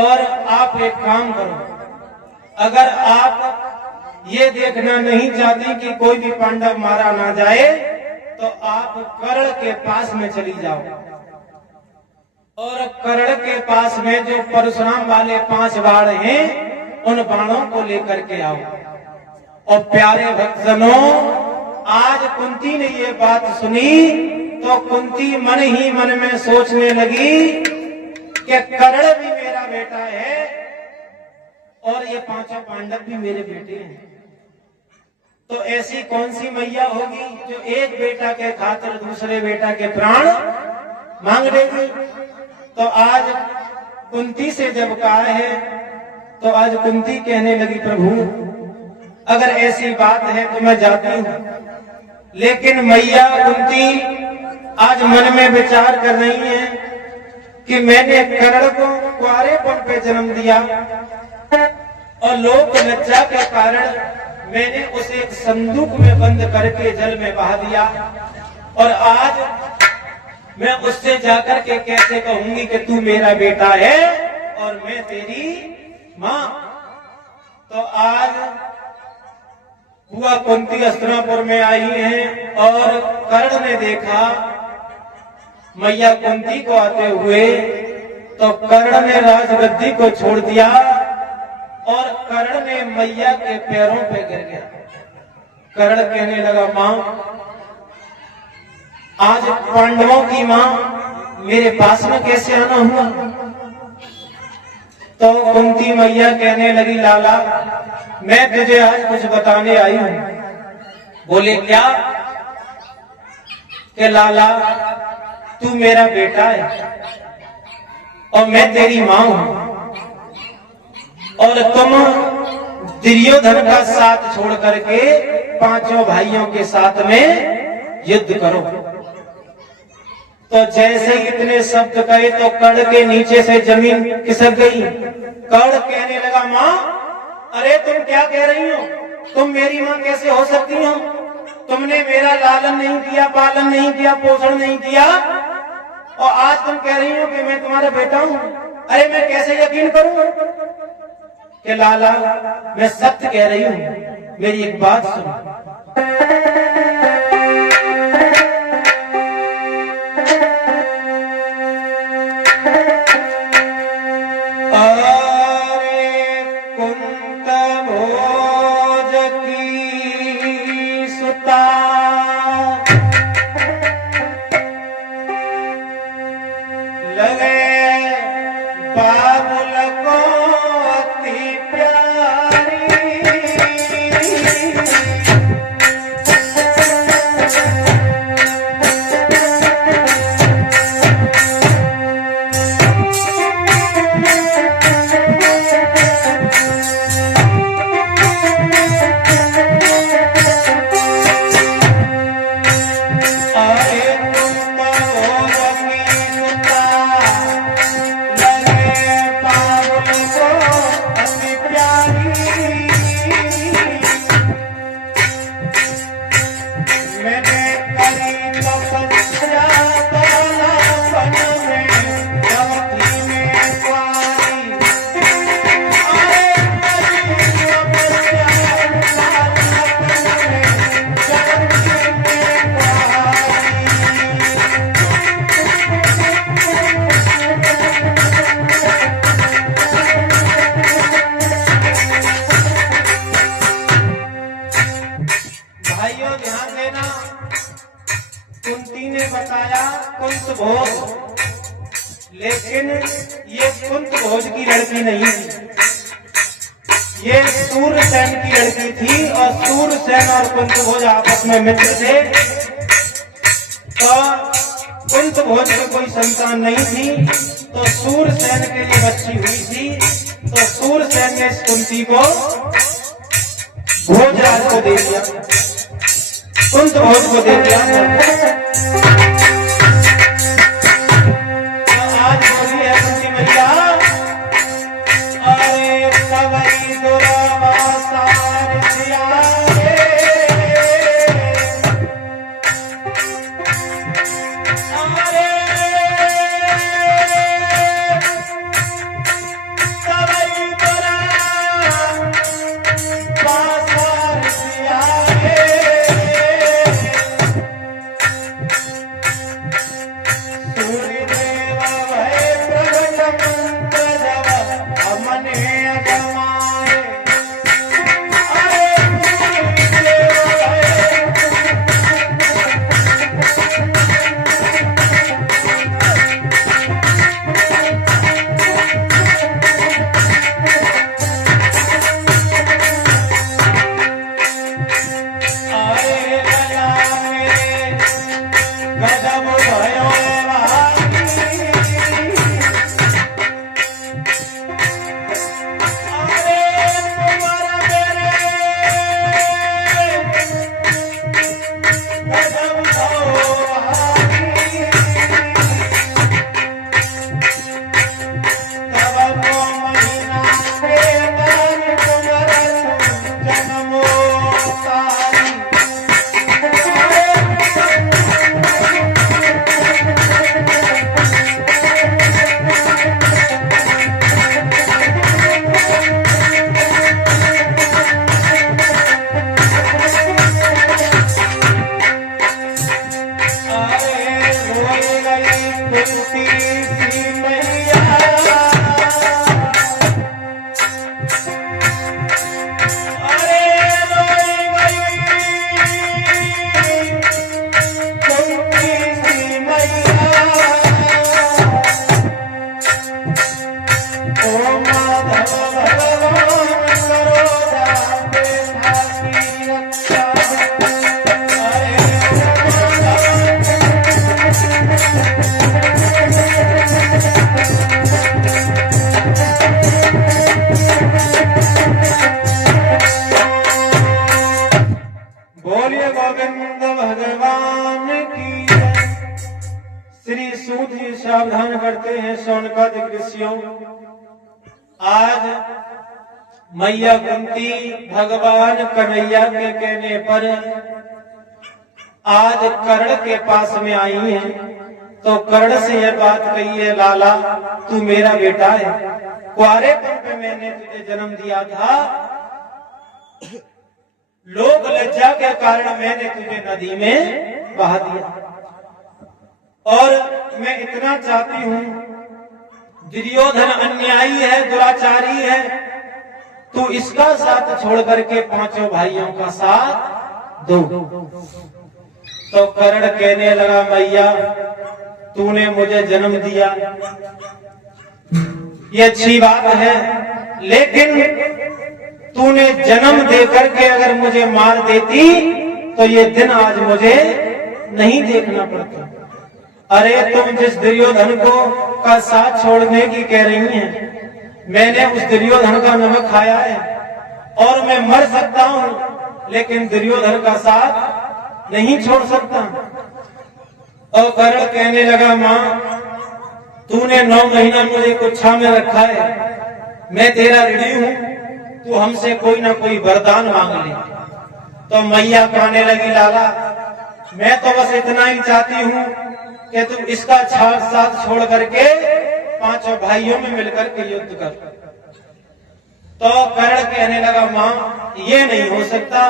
और आप एक काम करो, अगर आप ये देखना नहीं चाहती कि कोई भी पांडव मारा ना जाए तो आप कर्ण के पास में चली जाओ और कर्ण के पास में जो परशुराम वाले 5 बाण हैं उन बाणों को लेकर के आओ। और प्यारे भक्तजनों, आज कुंती ने ये बात सुनी तो कुंती मन ही मन में सोचने लगी कि कर्ण भी मेरा बेटा है और ये 5 पांडव भी मेरे बेटे हैं। तो ऐसी कौन सी मैया होगी जो एक बेटा के खातिर दूसरे बेटा के प्राण मांग देगी। तो आज कुंती से जब कहा है तो आज कुंती कहने लगी, प्रभु अगर ऐसी बात है तो मैं जाती हूं। लेकिन मैया कुंती आज मन में विचार कर रही है कि मैंने कर्ण को कुंवारेपन पे जन्म दिया और लोक लज्जा के कारण मैंने उसे एक संदूक में बंद करके जल में बहा दिया और आज मैं उससे जाकर के कैसे कहूंगी कि तू मेरा बेटा है और मैं तेरी मां। तो आज बुआ कुंती हस्तिनापुर में आई है और कर्ण ने देखा मैया कुंती को आते हुए तो कर्ण ने राजगद्दी को छोड़ दिया और कर्ण ने मैया के पैरों पे गिर गया। कर्ण कहने लगा, मां आज पांडवों की मां मेरे पास में कैसे आना हुआ। तो कुंती मैया कहने लगी, लाला मैं तुझे आज कुछ बताने आई हूं। बोले क्या? कि लाला तू मेरा बेटा है और मैं तेरी मां हूं और तुम दुर्योधन का साथ छोड़ करके 5 भाइयों के साथ में युद्ध करो। तो जैसे इतने शब्द कहे तो कर्ण के नीचे से जमीन खिसक गई। कर्ण कहने लगा, मां अरे तुम क्या कह रही हो? तुम मेरी मां कैसे हो सकती हो? तुमने मेरा लालन नहीं किया, पालन नहीं किया, पोषण नहीं किया और आज तुम कह रही हो कि मैं तुम्हारा बेटा हूं। अरे मैं कैसे यकीन करूं कि लाला मैं सत्य कह रही हूं। मेरी एक बात सुनो। लेकिन ये कुंत भोज की लड़की नहीं थी, ये सूरसेन की लड़की थी और सूरसेन और कुंत भोज आपस में मित्र थे। तो कुंत भोज की कोई संतान नहीं थी तो सूरसेन के लिए बच्ची हुई थी। तो सूरसेन ने इस कुंती को भोजराज को दे दिया, कुंत भोज को दे दिया। माधव भगवान करो जाके साकी रक्षा। बोलिए गोविंद भगवान की जय। श्री सूत जी सावधान करते हैं शौनकादिक ऋषियों। आज मैया कुंती भगवान कन्हैया के कहने पर आज कर्ण के पास में आई हैं, तो कर्ण से यह बात कही है, लाला तू मेरा बेटा है, कुआरेपन पे मैंने तुझे जन्म दिया था, लोक लज्जा के कारण मैंने तुझे नदी में बहा दिया, और मैं इतना चाहती हूं, दुर्योधन अन्यायी है, दुराचारी है, तू इसका साथ छोड़ करके पांचों भाइयों का साथ दो। तो कर्ण कहने लगा, मैया तूने मुझे जन्म दिया, ये अच्छी बात है, लेकिन तूने जन्म दे करके अगर मुझे मार देती तो ये दिन आज मुझे नहीं देखना पड़ता। अरे तुम जिस दुर्योधन को का साथ छोड़ने की कह रही हैं, मैंने उस दुर्योधन का नमक खाया है और मैं मर सकता हूं, लेकिन दुर्योधन का साथ नहीं छोड़ सकता। और कर्ण कहने लगा, माँ तूने 9 महीना मुझे कुच्छा में रखा है, मैं तेरा ऋणी हूं, तू हमसे कोई ना कोई वरदान मांग ले। तो मैया कहने लगी, लाला मैं तो बस इतना ही चाहती हूं कि तुम इसका साथ छोड़ करके पांचों भाइयों में मिलकर के युद्ध कर। तो कर्ण कहने लगा, मां ये नहीं हो सकता,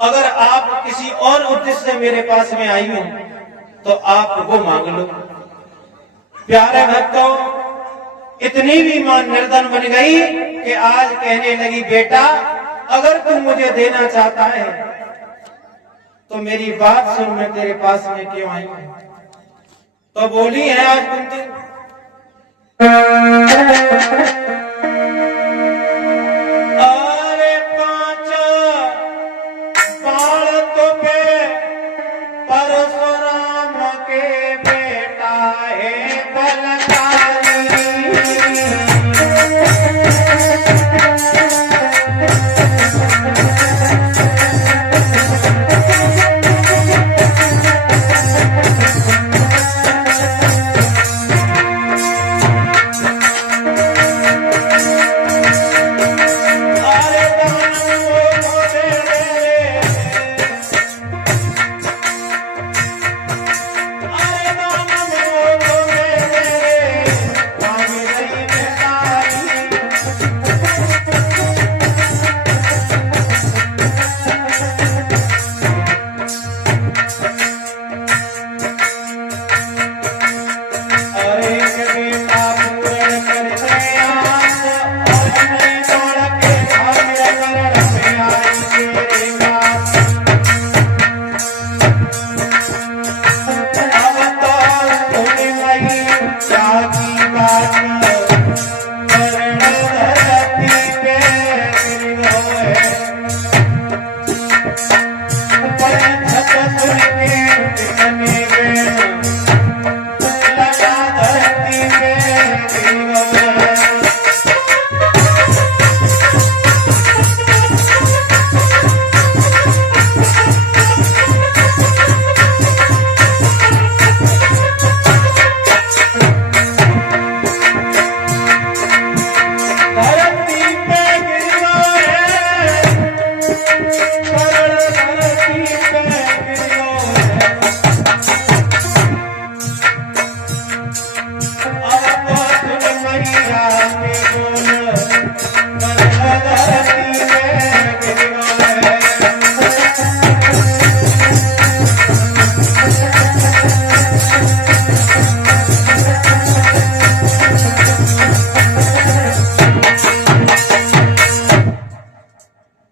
अगर आप किसी और उद्देश्य से मेरे पास में आई हो तो आप वो मांग लो। प्यारे भक्तों, इतनी भी मां निर्धन बन गई कि आज कहने लगी, बेटा अगर तू मुझे देना चाहता है तो मेरी बात सुन, मैं तेरे पास में क्यों आई हूं। तो बोली है आज कुंती, अरे 5 बाण तो पे परशुराम के बेटा है बलशाली।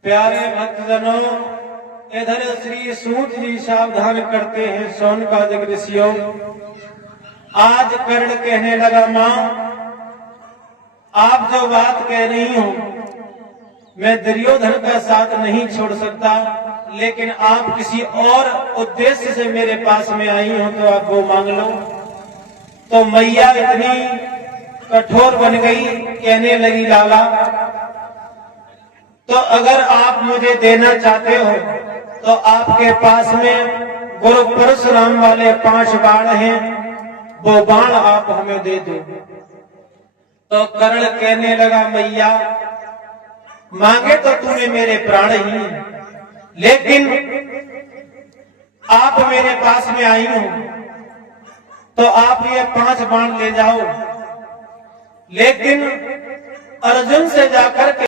प्यारे भक्तजनों, इधर श्री सूत जी सावधान करते हैं शौनकादिक ऋषियों। आज कर्ण कहने लगा, मां आप जो बात कह रही हो, मैं दुर्योधन का साथ नहीं छोड़ सकता, लेकिन आप किसी और उद्देश्य से मेरे पास में आई हो तो आप वो मांग लो। तो मैया इतनी कठोर बन गई, कहने लगी लाला, तो अगर आप मुझे देना चाहते हो तो आपके पास में गुरु परशुराम वाले 5 बाण हैं, वो बाण आप हमें दे दो। तो कर्ण कहने लगा, मैया मांगे तो तूने मेरे प्राण ही, लेकिन आप मेरे पास में आई हो तो आप ये 5 बाण ले जाओ, लेकिन अर्जुन से जाकर के